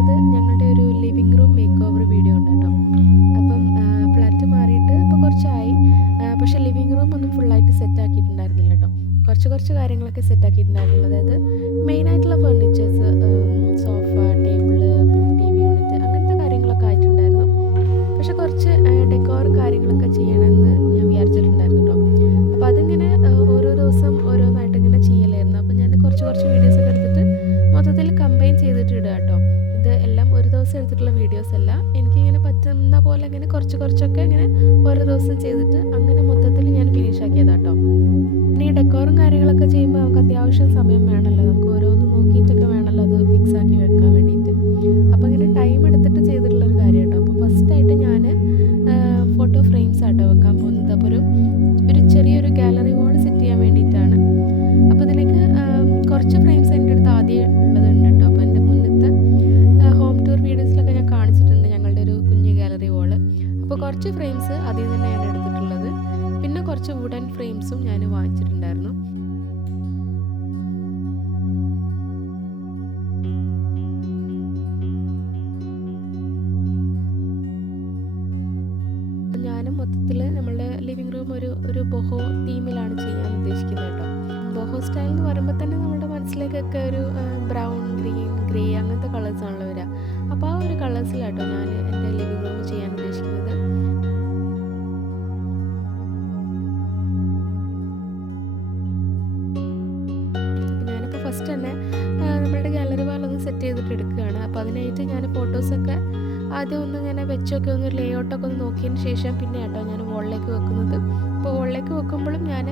ചെയ്യാനുള്ളത് ഞങ്ങളുടെ ഒരു living room make over video ഉണ്ട് കേട്ടോ. അപ്പം ഫ്ലാറ്റ് മാറിയിട്ട് ഇപ്പോൾ കുറച്ചായി. പക്ഷേ ലിവിംഗ് റൂം ഒന്നും ഫുള്ളായിട്ട് സെറ്റ് ആക്കിയിട്ടുണ്ടായിരുന്നില്ല കേട്ടോ. കുറച്ച് കാര്യങ്ങളൊക്കെ സെറ്റ് ആക്കിയിട്ടുണ്ടായിരുന്നുള്ളൂ. അതായത് മെയിനായിട്ടുള്ള ഫർണിച്ചേഴ്സ്, സോഫ, ടേബിള്, പിന്നെ ടി വി യൂണിറ്റ്, അങ്ങനത്തെ കാര്യങ്ങളൊക്കെ ആയിട്ടുണ്ടായിരുന്നു. പക്ഷെ കുറച്ച് ഡെക്കോറും കാര്യങ്ങളൊക്കെ ചെയ്യണമെന്ന് ഞാൻ വിചാരിച്ചിട്ടുണ്ടായിരുന്നു കേട്ടോ. അപ്പോൾ അതിങ്ങനെ ഓരോ ദിവസം ഓരോന്നായിട്ട് ഇങ്ങനെ ചെയ്യലായിരുന്നു. അപ്പോൾ ഞാൻ കുറച്ച് വീഡിയോസൊക്കെ എടുത്തിട്ട് മൊത്തത്തിൽ കമ്പൈൻ ചെയ്തിട്ട് ഇടുക കേട്ടോ. ഇത് എല്ലാം ഒരു ദിവസം എടുത്തിട്ടുള്ള വീഡിയോസ് അല്ല. എനിക്കിങ്ങനെ പറ്റുന്ന പോലെ ഇങ്ങനെ കുറച്ചൊക്കെ ഇങ്ങനെ ഓരോ ദിവസം ചെയ്തിട്ട് അങ്ങനെ മൊത്തത്തിൽ ഞാൻ ഫിനിഷ് ആക്കിയതാട്ടോ. പിന്നെ ഈ ഡെക്കോറും കാര്യങ്ങളൊക്കെ ചെയ്യുമ്പോൾ നമുക്ക് അത്യാവശ്യം സമയം വേണമല്ലോ. നമുക്ക് ഓരോന്ന് നോക്കിയിട്ടൊക്കെ വേണമല്ലോ അത് ഫിക്സ് ആക്കി വെക്കാൻ വേണ്ടിയിട്ട്. അപ്പോൾ ഇങ്ങനെ ടൈം എടുത്തിട്ട് ചെയ്തിട്ടുള്ളൊരു കാര്യം കേട്ടോ. അപ്പോൾ ഫസ്റ്റായിട്ട് ഞാൻ ഫോട്ടോ ഫ്രെയിംസ് ആട്ടോ വെക്കാൻ പോകുന്നത്. അപ്പോൾ ഒരു ചെറിയൊരു ഗാലറി വാൾ സെറ്റ് ചെയ്യാൻ വേണ്ടിയിട്ടാണ്. അപ്പോൾ ഇതിലേക്ക് കുറച്ച് ഫ്രെയിംസ് എൻ്റെ അടുത്ത് ആദ്യം ഉള്ളതുണ്ട് കേട്ടോ. അപ്പോൾ എൻ്റെ മുന്നത്തെ ഹോം ടൂർ വീഡിയോസിലൊക്കെ ഞാൻ കാണിച്ചിട്ടുണ്ട് ഞങ്ങളുടെ ഒരു കുഞ്ഞ് ഗാലറി വാള്. അപ്പോൾ കുറച്ച് ഫ്രെയിംസ് അതിൽ തന്നെയാണ് എടുത്തിട്ടുള്ളത്. പിന്നെ കുറച്ച് വുഡൻ ഫ്രെയിംസും ഞാൻ വാങ്ങിച്ചിട്ടുണ്ടായിരുന്നു. ഞാനും മൊത്തത്തിൽ നമ്മളുടെ ലിവിങ് റൂം ഒരു ബൊഹോ തീമിലാണ് ചെയ്യാൻ ഉദ്ദേശിക്കുന്നത് കേട്ടോ. ബൊഹോ സ്റ്റൈൽ എന്ന് പറയുമ്പോൾ തന്നെ നമ്മുടെ മനസ്സിലേക്കൊക്കെ ഒരു ബ്രൗൺ, ഗ്രീൻ, ഗ്രേ അങ്ങനത്തെ കളേഴ്സാണല്ലോ വരിക. അപ്പോൾ ആ ഒരു കളേഴ്സിലാട്ടോ ഞാൻ എൻ്റെ ലിവിങ് റൂം ചെയ്യാൻ ഉദ്ദേശിക്കുന്നത്. അപ്പോൾ ഞാനിപ്പോൾ ഫസ്റ്റ് തന്നെ നമ്മളുടെ ഗാലറി വാളൊന്ന് സെറ്റ് ചെയ്തിട്ട് എടുക്കുകയാണ്. അപ്പോൾ അതിനായിട്ട് ഞാൻ ഫോട്ടോസൊക്കെ ആദ്യം ഒന്ന് ഇങ്ങനെ വെച്ചൊക്കെ ഒന്ന് ലേഔട്ടൊക്കെ ഒന്ന് നോക്കിയതിന് ശേഷം പിന്നെ കേട്ടോ ഞാൻ വോളിലേക്ക് വെക്കുന്നത്. അപ്പോൾ വോളിലേക്ക് വെക്കുമ്പോഴും ഞാൻ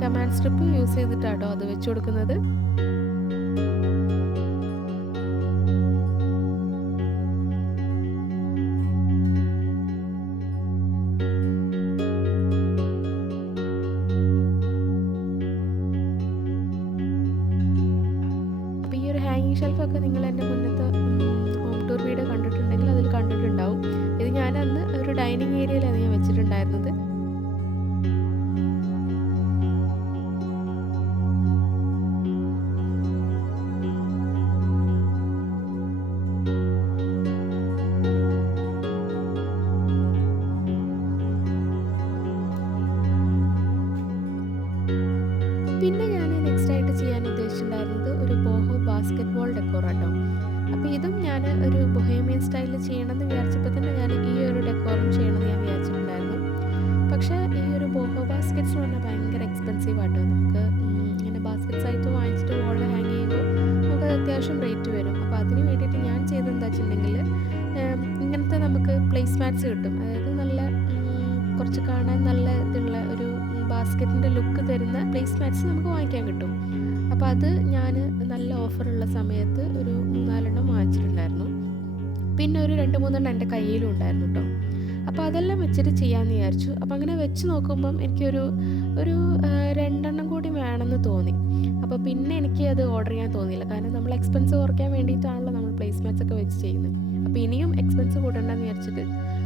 കമാൻഡ് സ്ട്രിപ്പ് യൂസ് ചെയ്തിട്ടാട്ടോ അത് വെച്ച് കൊടുക്കുന്നത്. അപ്പോൾ ഈ ഒരു ഹാങ്ങിങ് ഷെൽഫൊക്കെ നിങ്ങൾ എൻ്റെ മുന്നത്തെ ഹോം ടൂർ വീഡിയോ കണ്ടിട്ടുണ്ടെങ്കിൽ അതിൽ കണ്ടിട്ടുണ്ടാവും. ഇത് ഞാൻ അന്ന് ഒരു ഡൈനിങ് ഏരിയയിലാണ് ഞാൻ വെച്ചിട്ടുണ്ടായിരുന്നത്. പിന്നെ ഞാൻ നെക്സ്റ്റ് ആയിട്ട് ചെയ്യാൻ ഉദ്ദേശിച്ചിട്ടുണ്ടായിരുന്നത് ഒരു ബോഹോ ബാസ്കറ്റ് ബോൾ ഡെക്കോറാട്ടോ. അപ്പോൾ ഇതും ഞാൻ ഒരു ബൊഹേമിയൻ സ്റ്റൈലിൽ ചെയ്യണമെന്ന് വിചാരിച്ചപ്പോൾ തന്നെ ഞാൻ ഈ ഒരു ഡെക്കോറും ചെയ്യണമെന്ന് ഞാൻ വിചാരിച്ചിട്ടുണ്ടായിരുന്നു. പക്ഷേ ഈ ഒരു ബോഹോ ബാസ്ക്കറ്റ്സ് എന്ന് പറഞ്ഞാൽ ഭയങ്കര എക്സ്പെൻസീവ് ആട്ടോ. നമുക്ക് ഇങ്ങനെ ബാസ്ക്കറ്റ്സ് ആയിട്ട് വാങ്ങിച്ചിട്ട് വോളിൽ ഹാങ് ചെയ്യുമ്പോൾ നമുക്കത് അത്യാവശ്യം റേറ്റ് വരും. അപ്പോൾ അതിന് വേണ്ടിയിട്ട് ഞാൻ ചെയ്തതെന്താ വെച്ചിട്ടുണ്ടെങ്കിൽ ഇങ്ങനത്തെ നമുക്ക് പ്ലേസ് മാറ്റ്സ് കിട്ടും. അതായത് നല്ല കുറച്ച് കാണാൻ നല്ല ഇതുള്ള ഒരു ബാസ്ക്കറ്റിൻ്റെ ലുക്ക് തരുന്ന പ്ലേസ് മാറ്റ്സ് നമുക്ക് വാങ്ങിക്കാൻ കിട്ടും. അപ്പോൾ അത് ഞാൻ നല്ല ഓഫറുള്ള സമയത്ത് ഒരു 3-4 വാങ്ങിച്ചിട്ടുണ്ടായിരുന്നു. പിന്നെ ഒരു 2-3 എൻ്റെ കയ്യിലും ഉണ്ടായിരുന്നു കേട്ടോ. അപ്പോൾ അതെല്ലാം വെച്ചിട്ട് ചെയ്യാമെന്ന് വിചാരിച്ചു. അപ്പോൾ അങ്ങനെ വെച്ച് നോക്കുമ്പം എനിക്കൊരു 2 കൂടി വേണമെന്ന് തോന്നി. അപ്പോൾ പിന്നെ എനിക്ക് അത് ഓർഡർ ചെയ്യാൻ തോന്നിയില്ല. കാരണം നമ്മൾ എക്സ്പെൻസ് കുറയ്ക്കാൻ വേണ്ടിയിട്ടാണല്ലോ നമ്മൾ പ്ലേസ് മാറ്റ്സ് ഒക്കെ വെച്ച് ചെയ്യുന്നത്. അപ്പോൾ ഇനിയും എക്സ്പെൻസ് കൂടണ്ടെന്ന് വിചാരിച്ചിട്ട്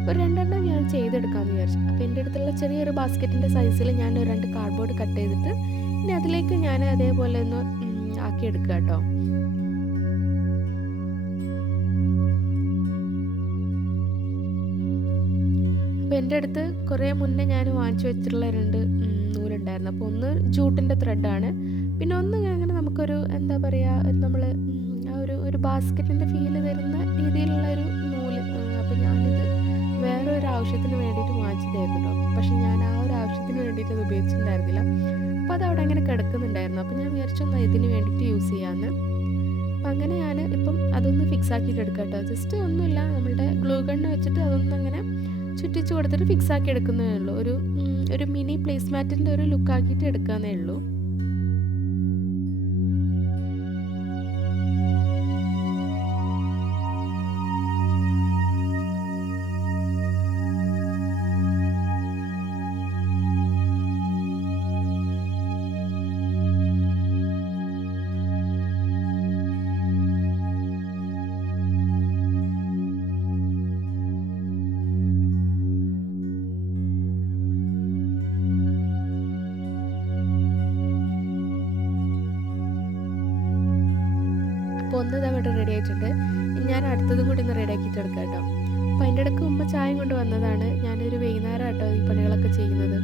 ഒരു 2 ഞാൻ ചെയ്തെടുക്കാമെന്ന് വിചാരിച്ചു. അപ്പോൾ എൻ്റെ അടുത്തുള്ള ചെറിയൊരു ബാസ്ക്കറ്റിൻ്റെ സൈസിൽ ഞാൻ 2 കാർഡ്ബോർഡ് കട്ട് ചെയ്തിട്ട് ഇനി അതിലേക്ക് ഞാൻ അതേപോലെ ഒന്ന് ആക്കിയെടുക്കുക കേട്ടോ. അപ്പോൾ എൻ്റെ അടുത്ത് കുറേ മുന്നേ ഞാൻ വാങ്ങിച്ചു വെച്ചിട്ടുള്ള 2 നൂലുണ്ടായിരുന്നു. അപ്പോൾ ഒന്ന് ജൂട്ടിൻ്റെ ത്രെഡാണ്, പിന്നെ ഒന്ന് അങ്ങനെ നമുക്കൊരു എന്താ പറയുക നമ്മൾ ആ ഒരു ബാസ്ക്കറ്റിൻ്റെ ഫീല് തരുന്ന രീതിയിലുള്ള ഒരു നൂല്. അപ്പോൾ ഞാനിത് വേറെ ഒരു ആവശ്യത്തിന് വേണ്ടിയിട്ട് വാങ്ങിച്ചതായിരുന്നു കേട്ടോ. പക്ഷെ ഞാൻ ആ ഒരു ആവശ്യത്തിന് വേണ്ടിയിട്ട് അത് ഉപയോഗിച്ചിട്ടുണ്ടായിരുന്നില്ല. അപ്പോൾ അത് അവിടെ അങ്ങനെ കിടക്കുന്നുണ്ടായിരുന്നു. അപ്പോൾ ഞാൻ വിചാരിച്ചൊന്ന് ഇതിന് വേണ്ടിയിട്ട് യൂസ് ചെയ്യാമെന്ന്. അപ്പം അങ്ങനെ ഞാൻ ഇപ്പം അതൊന്ന് ഫിക്സ് ആക്കിയിട്ട് എടുക്കാം കേട്ടോ. ജസ്റ്റ് ഒന്നുമില്ല, നമ്മളുടെ ഗ്ലൂ ഗണ്ണ് വെച്ചിട്ട് അതൊന്നും അങ്ങനെ ചുറ്റിച്ച് കൊടുത്തിട്ട് ഫിക്സ് ആക്കി എടുക്കുന്നതേ ഉള്ളൂ. ഒരു മിനി പ്ലേസ് മാറ്റിൻ്റെ ഒരു ലുക്കാക്കിയിട്ട് എടുക്കാന്നേ ഉള്ളൂ. അപ്പോൾ ഒന്ന് ഇതവിടെ റെഡി ആയിട്ടുണ്ട്. ഞാൻ അടുത്തതും കൂടി ഒന്ന് റെഡിയാക്കിയിട്ട് എടുക്കാം കേട്ടോ. അപ്പോൾ അതിൻ്റെ ഇടയ്ക്ക് ഉമ്മ ചായ കൊണ്ട് വന്നതാണ്. ഞാനൊരു വൈകുന്നേരം കേട്ടോ ഈ പണികളൊക്കെ ചെയ്യുന്നത്.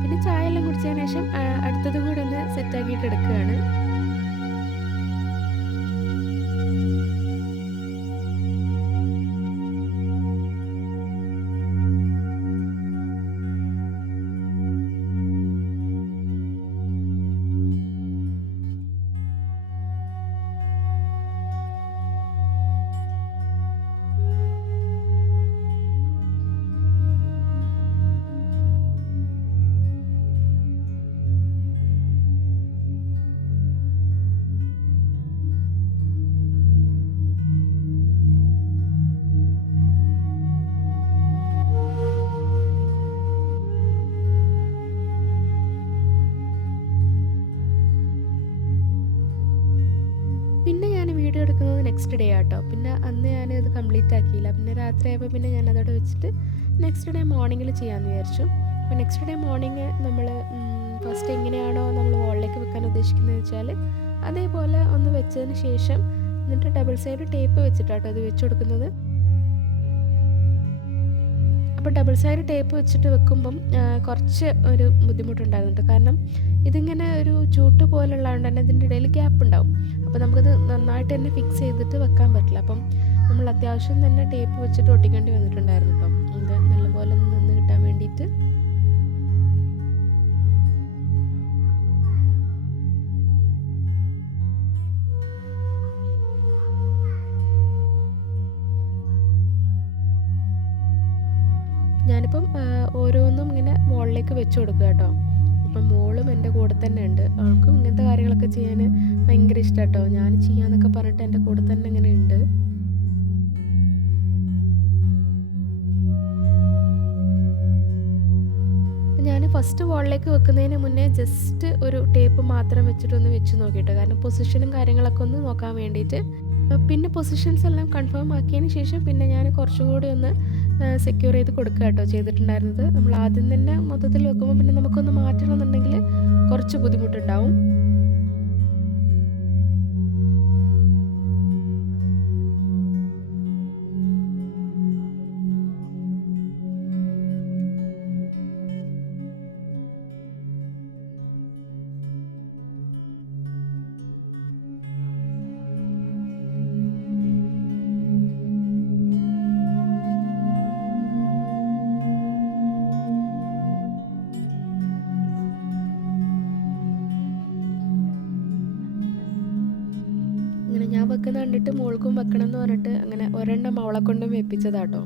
പിന്നെ ചായ എല്ലാം കുടിച്ചതിന് ശേഷം അടുത്തതും കൂടി ഒന്ന് സെറ്റാക്കിയിട്ട് എടുക്കുകയാണ്. പിന്നെ ഞാൻ വീഡിയോ എടുക്കുന്നത് നെക്സ്റ്റ് ഡേ ആട്ടോ. പിന്നെ അന്ന് ഞാനത് കംപ്ലീറ്റ് ആക്കിയില്ല. പിന്നെ രാത്രി ആയപ്പോൾ പിന്നെ ഞാൻ അതോടെ വെച്ചിട്ട് നെക്സ്റ്റ് ഡേ മോർണിംഗിൽ ചെയ്യാമെന്ന് വിചാരിച്ചു. അപ്പോൾ നെക്സ്റ്റ് ഡേ മോർണിംഗ് നമ്മൾ ഫസ്റ്റ് എങ്ങനെയാണോ നമ്മൾ വോളിലേക്ക് വെക്കാൻ ഉദ്ദേശിക്കുന്നത് വെച്ചാൽ അതേപോലെ ഒന്ന് വെച്ചതിന് ശേഷം എന്നിട്ട് ഡബിൾ സൈഡ് ടേപ്പ് വെച്ചിട്ടാട്ടോ അത് വെച്ച് കൊടുക്കുന്നത്. അപ്പോൾ ഡബിൾ സൈഡ് ടേപ്പ് വെച്ചിട്ട് വെക്കുമ്പം കുറച്ച് ഒരു ബുദ്ധിമുട്ടുണ്ടാകുന്നുണ്ട്. കാരണം ഇതിങ്ങനെ ഒരു ചൂട്ട് പോലുള്ളതുകൊണ്ട് തന്നെ ഇതിൻ്റെ ഇടയിൽ ഗ്യാപ്പ് ഉണ്ടാവും. അപ്പോൾ നമുക്കത് നന്നായിട്ട് തന്നെ ഫിക്സ് ചെയ്തിട്ട് വെക്കാൻ പറ്റില്ല. അപ്പം നമ്മൾ അത്യാവശ്യം തന്നെ ടേപ്പ് വെച്ചിട്ട് ഒട്ടിക്കേണ്ടി വന്നിട്ടുണ്ടായിരുന്നു കേട്ടോ. ഇത് നല്ലപോലെ നിന്ന് കിട്ടാൻ വേണ്ടിയിട്ട്. ഞാനിപ്പം ഓരോന്നും ഇങ്ങനെ വോളിലേക്ക് വെച്ച് കൊടുക്കുക കേട്ടോ. അപ്പം മോളും എൻ്റെ കൂടെ തന്നെ ഉണ്ട്. അവൾക്കും ഇങ്ങനത്തെ കാര്യങ്ങളൊക്കെ ചെയ്യാൻ ഭയങ്കര ഇഷ്ടം കേട്ടോ. ഞാൻ ചെയ്യാന്നൊക്കെ പറഞ്ഞിട്ട് എൻ്റെ കൂടെ തന്നെ ഇങ്ങനെ ഉണ്ട്. ഞാൻ ഫസ്റ്റ് വോളിലേക്ക് വെക്കുന്നതിന് മുന്നേ ജസ്റ്റ് ഒരു ടേപ്പ് മാത്രം വെച്ചിട്ടൊന്ന് വെച്ച് നോക്കിയിട്ട്, കാരണം പൊസിഷനും കാര്യങ്ങളൊക്കെ ഒന്ന് നോക്കാൻ വേണ്ടിയിട്ട്. പിന്നെ പൊസിഷൻസ് എല്ലാം കൺഫേം ആക്കിയതിന് ശേഷം പിന്നെ ഞാൻ കുറച്ചും കൂടി ഒന്ന് സെക്യൂർ ചെയ്ത് കൊടുക്കുക കേട്ടോ ചെയ്തിട്ടുണ്ടായിരുന്നത്. നമ്മൾ ആദ്യം തന്നെ മൊത്തത്തിൽ വെക്കുമ്പോൾ പിന്നെ നമുക്കൊന്ന് മാറ്റണമെന്നുണ്ടെങ്കിൽ കുറച്ച് ബുദ്ധിമുട്ടുണ്ടാവും. ഇങ്ങനെ ഞാൻ വെക്കുന്ന കണ്ടിട്ട് മോൾക്കും വെക്കണം എന്ന് പറഞ്ഞിട്ട് അങ്ങനെ ഒരെണ്ണം അവളെ കൊണ്ടും വെപ്പിച്ചതാട്ടോ.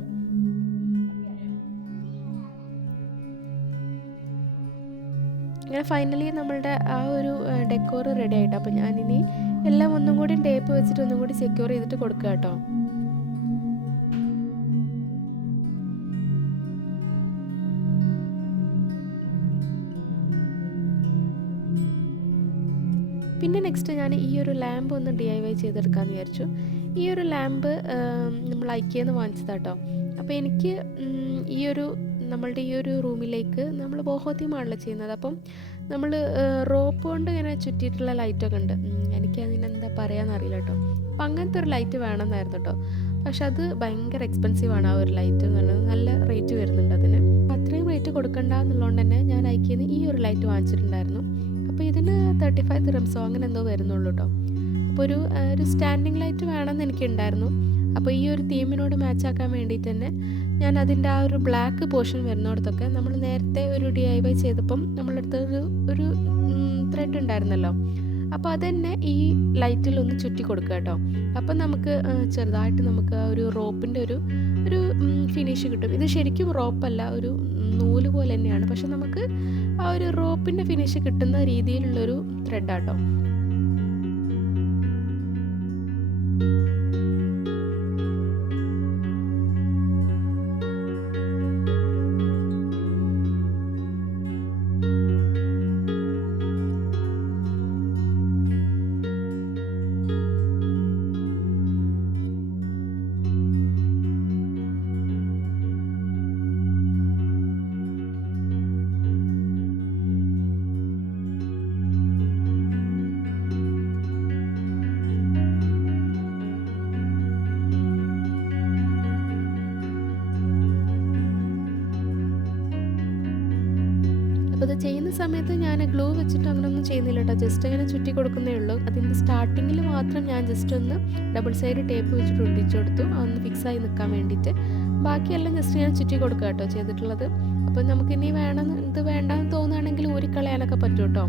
ഇങ്ങനെ ഫൈനലി നമ്മളുടെ ആ ഒരു ഡെക്കോർ റെഡി ആയിട്ടോ. അപ്പോൾ ഞാനിനി എല്ലാം ഒന്നും കൂടി ടേപ്പ് വെച്ചിട്ട് ഒന്നും കൂടി സെക്യൂർ ചെയ്തിട്ട് കൊടുക്കുക കേട്ടോ. പിന്നെ നെക്സ്റ്റ് ഞാൻ ഈ ഒരു ലാമ്പ് ഒന്ന് DIY ചെയ്തെടുക്കാമെന്ന് വിചാരിച്ചു. ഈ ഒരു ലാമ്പ് നമ്മൾ ഐക്യന്ന് വാങ്ങിച്ചതാട്ടോ. അപ്പോൾ എനിക്ക് നമ്മളുടെ ഈ ഒരു റൂമിലേക്ക് നമ്മൾ ബോഹോത്തിയുമാണല്ലോ ചെയ്യുന്നത്. അപ്പം നമ്മൾ റോപ്പ് കൊണ്ട് ഇങ്ങനെ ചുറ്റിയിട്ടുള്ള ലൈറ്റൊക്കെ ഉണ്ട്. എനിക്ക് അതിനെന്താ പറയാമെന്നറിയില്ല കേട്ടോ. അപ്പം അങ്ങനത്തെ ഒരു ലൈറ്റ് വേണമെന്നായിരുന്നു കേട്ടോ. പക്ഷെ അത് ഭയങ്കര എക്സ്പെൻസീവാണ് ആ ഒരു ലൈറ്റ് എന്ന് പറയുന്നത്. നല്ല റേറ്റ് വരുന്നുണ്ട് അതിന്. അത്രയും റേറ്റ് കൊടുക്കണ്ട എന്നുള്ളതുകൊണ്ട് തന്നെ ഞാൻ ഐക്യന്ന് ഈ ഒരു ലൈറ്റ് വാങ്ങിച്ചിട്ടുണ്ടായിരുന്നു. അപ്പോൾ ഇതിന് 35 ദിർഹംസോ അങ്ങനെ എന്തോ വരുന്നുള്ളൂ കേട്ടോ. അപ്പോൾ ഒരു സ്റ്റാൻഡിങ് ലൈറ്റ് വേണമെന്ന് എനിക്കുണ്ടായിരുന്നു. അപ്പോൾ ഈ ഒരു തീമിനോട് മാച്ചാക്കാൻ വേണ്ടിയിട്ട് തന്നെ ഞാൻ അതിൻ്റെ ആ ഒരു ബ്ലാക്ക് പോർഷൻ വരുന്നിടത്തൊക്കെ നമ്മൾ നേരത്തെ ഒരു DIY ചെയ്തപ്പം നമ്മളടുത്ത് ഒരു ത്രെഡ് ഉണ്ടായിരുന്നല്ലോ. അപ്പോൾ അതന്നെ ഈ ലൈറ്റിൽ ഒന്ന് ചുറ്റി കൊടുക്കുക കേട്ടോ. അപ്പം നമുക്ക് ചെറുതായിട്ട് നമുക്ക് ആ ഒരു റോപ്പിൻ്റെ ഒരു ഫിനിഷ് കിട്ടും. ഇത് ശരിക്കും റോപ്പല്ല, ഒരു നൂല് പോലെ തന്നെയാണ്. പക്ഷെ നമുക്ക് ആ ഒരു റോപ്പിൻ്റെ ഫിനിഷ് കിട്ടുന്ന രീതിയിലുള്ളൊരു ത്രെഡാട്ടോ. ചെയ്യുന്ന സമയത്ത് ഞാൻ ഗ്ലൂ വെച്ചിട്ട് അങ്ങനെയൊന്നും ചെയ്യുന്നില്ല കേട്ടോ. ജസ്റ്റ് അങ്ങനെ ചുറ്റി കൊടുക്കുന്നേ ഉള്ളൂ. അതിൻ്റെ സ്റ്റാർട്ടിങ്ങിൽ മാത്രം ഞാൻ ജസ്റ്റ് ഒന്ന് ഡബിൾ സൈഡ് ടേപ്പ് വെച്ചിട്ട് ഒട്ടിച്ചു കൊടുത്തു, ഒന്ന് ഫിക്സായി നിൽക്കാൻ വേണ്ടിയിട്ട്. ബാക്കിയെല്ലാം ജസ്റ്റ് ഞാൻ ചുറ്റി കൊടുക്കുക കേട്ടോ ചെയ്തിട്ടുള്ളത്. അപ്പോൾ നമുക്കിനി ഇത് വേണ്ടെന്ന് തോന്നുകയാണെങ്കിൽ ഊരിക്കളയാനൊക്കെ പറ്റും കേട്ടോ.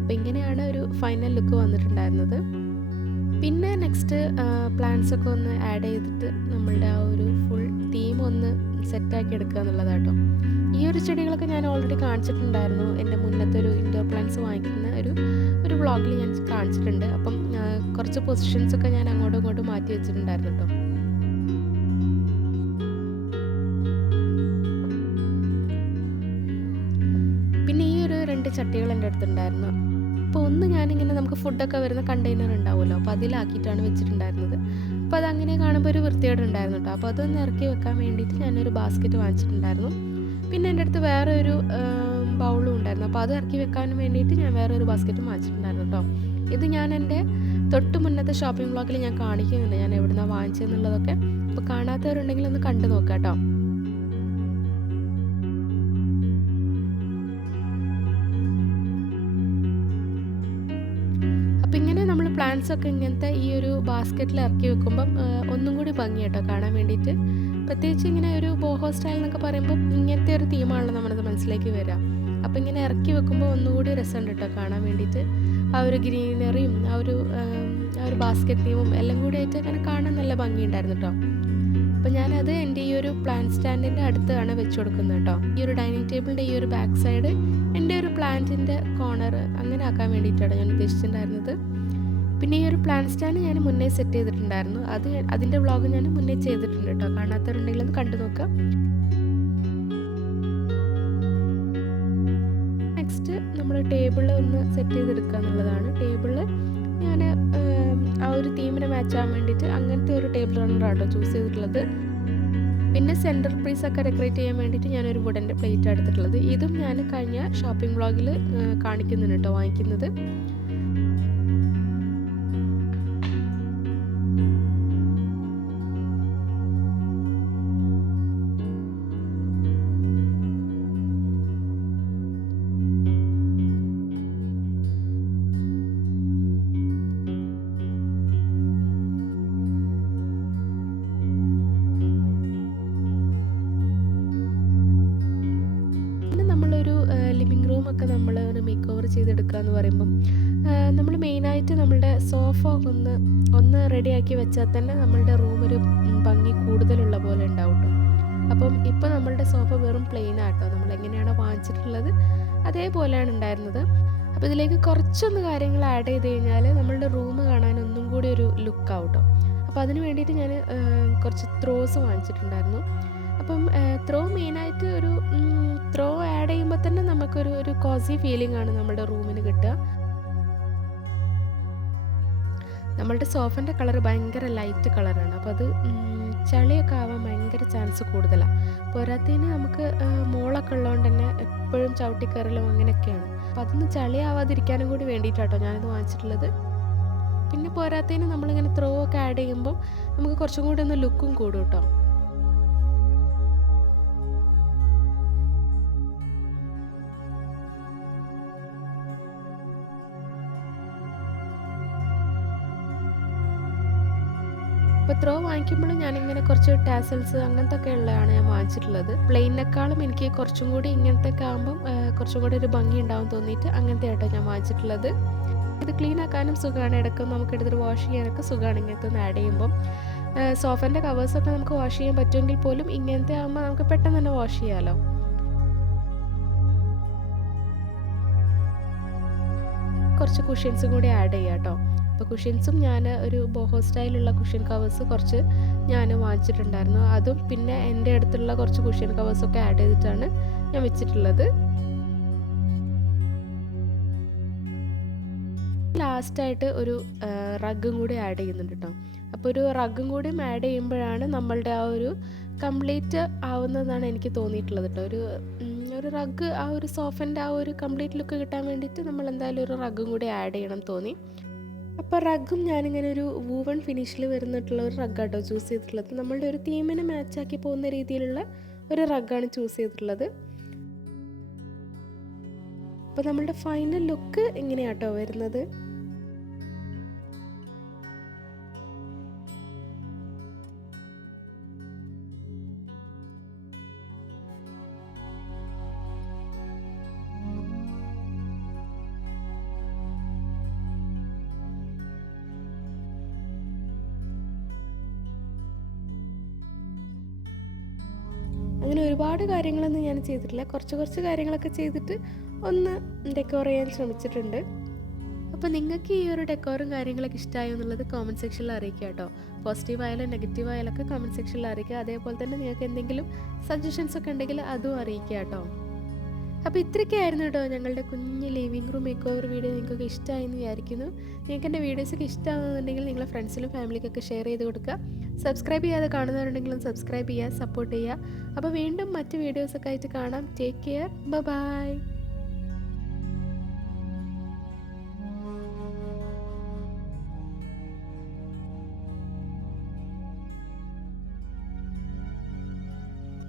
അപ്പോൾ ഇങ്ങനെയാണ് ഒരു ഫൈനൽ ലുക്ക് വന്നിട്ടുണ്ടായിരുന്നത്. പിന്നെ നെക്സ്റ്റ് പ്ലാന്റ്സ് ഒക്കെ ഒന്ന് ആഡ് ചെയ്തിട്ട് നമ്മളുടെ ആ ഒരു ഫുൾ തീം ഒന്ന് സെറ്റാക്കി എടുക്കുക എന്നുള്ളതാട്ടോ. ഈ ഒരു ചെടികളൊക്കെ ഞാൻ ഓൾറെഡി കാണിച്ചിട്ടുണ്ടായിരുന്നു. എൻ്റെ മുന്നത്തെ ഒരു ഇൻഡോർ പ്ലാന്റ്സ് വാങ്ങിക്കുന്ന ഒരു വ്ളോഗിൽ ഞാൻ കാണിച്ചിട്ടുണ്ട്. അപ്പം കുറച്ച് പൊസിഷൻസൊക്കെ ഞാൻ അങ്ങോട്ടും ഇങ്ങോട്ടും മാറ്റി വെച്ചിട്ടുണ്ടായിരുന്നു കേട്ടോ. പിന്നെ ഈ ഒരു 2 ചട്ടികൾ എൻ്റെ അടുത്തുണ്ടായിരുന്നു. അപ്പോൾ ഒന്ന് ഞാനിങ്ങനെ നമുക്ക് ഫുഡൊക്കെ വരുന്ന കണ്ടെയ്നർ ഉണ്ടാവുമല്ലോ, അപ്പോൾ അതിലാക്കിയിട്ടാണ് വെച്ചിട്ടുണ്ടായിരുന്നത്. അപ്പോൾ അതങ്ങനെ കാണുമ്പോൾ ഒരു വൃത്തികേട് ഉണ്ടായിരുന്നു കേട്ടോ. അപ്പോൾ അതൊന്ന് ഇറക്കി വെക്കാൻ വേണ്ടിയിട്ട് ഞാനൊരു ബാസ്ക്കറ്റ് വാങ്ങിച്ചിട്ടുണ്ടായിരുന്നു. പിന്നെ എൻ്റെ അടുത്ത് വേറെ ഒരു ബൗളും ഉണ്ടായിരുന്നു. അപ്പോൾ അത് ഇറക്കി വെക്കാൻ വേണ്ടിയിട്ട് ഞാൻ വേറെ ഒരു ബാസ്ക്കറ്റും വാങ്ങിച്ചിട്ടുണ്ടായിരുന്നു കേട്ടോ. ഇത് ഞാൻ എൻ്റെ തൊട്ട് മുന്നത്തെ ഷോപ്പിംഗ് വ്ളോഗിൽ ഞാൻ കാണിക്കുന്നുണ്ട്, ഞാൻ എവിടുന്നാണ് വാങ്ങിച്ചതെന്നുള്ളതൊക്കെ. അപ്പോൾ കാണാത്തവരുണ്ടെങ്കിൽ ഒന്ന് കണ്ടു നോക്കാം കേട്ടോ. അപ്പോൾ ഇങ്ങനെ നമ്മൾ പ്ലാന്റ്സ് ഒക്കെ ഇങ്ങനത്തെ ഈ ഒരു ബാസ്ക്കറ്റിൽ ഇറക്കി വെക്കുമ്പം ഒന്നും കൂടി ഭംഗി കേട്ടോ കാണാൻ വേണ്ടിയിട്ട്. പ്രത്യേകിച്ച് ഇങ്ങനെ ഒരു ബോഹോ സ്റ്റൈൽ എന്നൊക്കെ പറയുമ്പോൾ ഇങ്ങനത്തെ ഒരു തീമാണല്ലോ നമ്മുടെ മനസ്സിലേക്ക് വരിക. അപ്പോൾ ഇങ്ങനെ ഇറക്കി വെക്കുമ്പോൾ ഒന്നുകൂടി രസമുണ്ട് കേട്ടോ കാണാൻ വേണ്ടിയിട്ട്. ആ ഒരു ഗ്രീനറിയും ആ ഒരു ബാസ്ക്കറ്റ് തീമും എല്ലാം കൂടി ആയിട്ട് അങ്ങനെ കാണാൻ നല്ല ഭംഗിയുണ്ടായിരുന്നു കേട്ടോ. അപ്പോൾ ഞാനത് എൻ്റെ ഈ ഒരു പ്ലാന്റ് സ്റ്റാൻഡിൻ്റെ അടുത്താണ് വെച്ച് കൊടുക്കുന്നത് കേട്ടോ. ഈ ഒരു ഡൈനിങ് ടേബിളിൻ്റെ ഈ ഒരു ബാക്ക് സൈഡ് എൻ്റെ ഒരു പ്ലാന്റിൻ്റെ കോർണർ അങ്ങനെ ആക്കാൻ വേണ്ടിയിട്ടാണ് ഞാൻ ഉദ്ദേശിച്ചിട്ടുണ്ടായിരുന്നത്. പിന്നെ ഈ ഒരു പ്ലാന്റ് സ്റ്റാൻഡ് ഞാൻ മുന്നേ സെറ്റ് ചെയ്തിട്ടുണ്ടായിരുന്നു. അതിൻ്റെ വ്ളോഗ് ഞാൻ മുന്നേ ചെയ്തിട്ടുണ്ട് കേട്ടോ. കാണാത്തവരുണ്ടെങ്കിൽ ഒന്ന് കണ്ടു നോക്കാം. നെക്സ്റ്റ് നമ്മൾ ടേബിൾ ഒന്ന് സെറ്റ് ചെയ്തെടുക്കുക എന്നുള്ളതാണ്. ടേബിള് ഞാൻ ആ ഒരു തീമിനെ മാച്ച് ആവാൻ വേണ്ടിയിട്ട് അങ്ങനത്തെ ഒരു ടേബിൾ റണ്ണറാണ് ചൂസ് ചെയ്തിട്ടുള്ളത്. പിന്നെ സെൻറ്റർ പീസൊക്കെ ഡെക്കറേറ്റ് ചെയ്യാൻ വേണ്ടിയിട്ട് ഞാനൊരു വുഡൻ്റെ പ്ലേറ്റ് എടുത്തിട്ടുള്ളത്. ഇതും ഞാൻ കഴിഞ്ഞ ഷോപ്പിംഗ് വ്ളോഗിൽ കാണിക്കുന്നുണ്ട് കേട്ടോ വാങ്ങിക്കുന്നത്. ലിവിങ് റൂമൊക്കെ നമ്മൾ ഒരു മേക്ക് ഓവർ ചെയ്തെടുക്കുക എന്ന് പറയുമ്പം നമ്മൾ മെയിനായിട്ട് നമ്മളുടെ സോഫ ഒന്ന് റെഡിയാക്കി വെച്ചാൽ തന്നെ നമ്മളുടെ റൂം ഒരു ഭംഗി കൂടുതലുള്ള പോലെ ഉണ്ടാവും കേട്ടോ. അപ്പം ഇപ്പോൾ നമ്മളുടെ സോഫ വെറും പ്ലെയിൻ ആട്ടോ, നമ്മൾ എങ്ങനെയാണോ വാങ്ങിച്ചിട്ടുള്ളത് അതേപോലെയാണ് ഉണ്ടായിരുന്നത്. അപ്പോൾ ഇതിലേക്ക് കുറച്ചൊന്ന് കാര്യങ്ങൾ ആഡ് ചെയ്ത് കഴിഞ്ഞാൽ നമ്മളുടെ റൂം കാണാൻ ഒന്നും കൂടി ഒരു ലുക്കാവും കേട്ടോ. അപ്പോൾ അതിന് വേണ്ടിയിട്ട് ഞാൻ കുറച്ച് ത്രോസ് വാങ്ങിച്ചിട്ടുണ്ടായിരുന്നു. അപ്പം ത്രോ മെയിനായിട്ട് ഒരു ത്രോ ആഡ് ചെയ്യുമ്പോൾ തന്നെ നമുക്കൊരു കോസി ഫീലിംഗ് ആണ് നമ്മുടെ റൂമിന് കിട്ടുക. നമ്മളുടെ സോഫൻ്റെ കളർ ഭയങ്കര ലൈറ്റ് കളറാണ്. അപ്പോൾ അത് ചളിയൊക്കെ ആവാൻ ഭയങ്കര ചാൻസ് കൂടുതലാണ്. പോരാത്തതിന് നമുക്ക് മോളൊക്കെ ഉള്ളതുകൊണ്ട് തന്നെ എപ്പോഴും ചവിട്ടിക്കയറലും അങ്ങനെയൊക്കെയാണ്. അപ്പോൾ അതൊന്ന് ചളി ആവാതിരിക്കാനും കൂടി വേണ്ടിയിട്ടാട്ടോ ഞാനിത് വാങ്ങിച്ചിട്ടുള്ളത്. പിന്നെ പോരാത്തതിന് നമ്മളിങ്ങനെ ത്രോ ഒക്കെ ആഡ് ചെയ്യുമ്പോൾ നമുക്ക് കുറച്ചും കൂടി ഒന്ന് ലുക്കും കൂടും കേട്ടോ. അപ്പോൾ ത്രോ വാങ്ങിക്കുമ്പോൾ ഞാനിങ്ങനെ കുറച്ച് ടാസൽസ് അങ്ങനത്തെ ഒക്കെ ഉള്ളതാണ് ഞാൻ വാങ്ങിച്ചിട്ടുള്ളത്. പ്ലെയിനേക്കാളും എനിക്ക് കുറച്ചും കൂടി ഇങ്ങനത്തെ ഒക്കെ ആകുമ്പം കുറച്ചും കൂടി ഒരു ഭംഗി ഉണ്ടാവും തോന്നിയിട്ട് അങ്ങനത്തെ ആയിട്ടോ ഞാൻ വാങ്ങിച്ചിട്ടുള്ളത്. ഇത് ക്ലീൻ ആക്കാനും സുഖമാണ്, ഇടയ്ക്ക് നമുക്ക് എടുത്തിട്ട് വാഷ് ചെയ്യാനൊക്കെ സുഖമാണ് ഇങ്ങനത്തെ ഒന്ന് ആഡ് ചെയ്യുമ്പം. സോഫൻ്റെ കവേഴ്സൊക്കെ നമുക്ക് വാഷ് ചെയ്യാൻ പറ്റുമെങ്കിൽ പോലും ഇങ്ങനത്തെ ആകുമ്പോൾ നമുക്ക് പെട്ടെന്ന് തന്നെ വാഷ് ചെയ്യാമല്ലോ. കുറച്ച് കുഷ്യൻസും കൂടി ആഡ് ചെയ്യാം കേട്ടോ. അപ്പോൾ കുഷ്യൻസും ഞാൻ ഒരു ബോഹോ സ്റ്റൈലുള്ള കുഷ്യൻ കവേഴ്സ് കുറച്ച് ഞാൻ വാങ്ങിച്ചിട്ടുണ്ടായിരുന്നു. അതും പിന്നെ എൻ്റെ അടുത്തുള്ള കുറച്ച് കുഷ്യൻ കവേഴ്സൊക്കെ ആഡ് ചെയ്തിട്ടാണ് ഞാൻ വെച്ചിട്ടുള്ളത്. ലാസ്റ്റായിട്ട് ഒരു റഗ്ഗും കൂടി ആഡ് ചെയ്യുന്നുണ്ട് കേട്ടോ. അപ്പോൾ ഒരു റഗ്ഗും കൂടി ആഡ് ചെയ്യുമ്പോഴാണ് നമ്മളുടെ ആ ഒരു കംപ്ലീറ്റ് ആവുന്നതെന്നാണ് എനിക്ക് തോന്നിയിട്ടുള്ളത് കേട്ടോ. ഒരു റഗ്ഗ് ആ ഒരു സോഫൻ്റെ ആ ഒരു കംപ്ലീറ്റ് ലുക്ക് കിട്ടാൻ വേണ്ടിയിട്ട് നമ്മൾ എന്തായാലും ഒരു റഗ്ഗും കൂടി ആഡ് ചെയ്യണം തോന്നി. അപ്പോൾ റഗ്ഗും ഞാനിങ്ങനെ ഒരു വൂവൺ ഫിനിഷിൽ വരുന്നിട്ടുള്ള ഒരു റഗ്ഗാട്ടോ ചൂസ് ചെയ്തിട്ടുള്ളത്. നമ്മളുടെ ഒരു തീമിനെ മാച്ചാക്കി പോകുന്ന രീതിയിലുള്ള ഒരു റഗ്ഗാണ് ചൂസ് ചെയ്തിട്ടുള്ളത്. അപ്പോൾ നമ്മളുടെ ഫൈനൽ ലുക്ക് ഇങ്ങനെയാട്ടോ വരുന്നത്. അങ്ങനെ ഒരുപാട് കാര്യങ്ങളൊന്നും ഞാൻ ചെയ്തിട്ടില്ല, കുറച്ച് കാര്യങ്ങളൊക്കെ ചെയ്തിട്ട് ഒന്ന് ഡെക്കോർ ചെയ്യാൻ ശ്രമിച്ചിട്ടുണ്ട്. അപ്പോൾ നിങ്ങൾക്ക് ഈ ഒരു ഡെക്കോറും കാര്യങ്ങളൊക്കെ ഇഷ്ടമായോ എന്നുള്ളത് കമൻറ്റ് സെക്ഷനിൽ അറിയിക്കുക കേട്ടോ. പോസിറ്റീവ് ആയാലും നെഗറ്റീവ് ആയാലൊക്കെ കമൻറ്റ് സെക്ഷനിൽ അറിയിക്കുക. അതേപോലെ തന്നെ നിങ്ങൾക്ക് എന്തെങ്കിലും സജഷൻസ് ഒക്കെ ഉണ്ടെങ്കിൽ അതും അറിയിക്കുക കേട്ടോ. അപ്പോൾ ഇത്രയൊക്കെയായിരുന്നു കേട്ടോ ഞങ്ങളുടെ കുഞ്ഞ് living room make over video. നിങ്ങൾക്കൊക്കെ ഇഷ്ടമായെന്ന് വിചാരിക്കുന്നു. നിങ്ങൾക്ക് എൻ്റെ വീഡിയോസൊക്കെ ഇഷ്ടമാകുന്നുണ്ടെങ്കിൽ നിങ്ങളുടെ ഫ്രണ്ട്സിലും ഫാമിലിക്കൊക്കെ ഷെയർ ചെയ്ത് കൊടുക്കുക. സബ്സ്ക്രൈബ് ചെയ്യാതെ കാണുന്നവരുണ്ടെങ്കിലും സബ്സ്ക്രൈബ് ചെയ്യുക, സപ്പോർട്ട് ചെയ്യുക. അപ്പോൾ വീണ്ടും മറ്റ് വീഡിയോസൊക്കെ ആയിട്ട് കാണാം. Take care, by.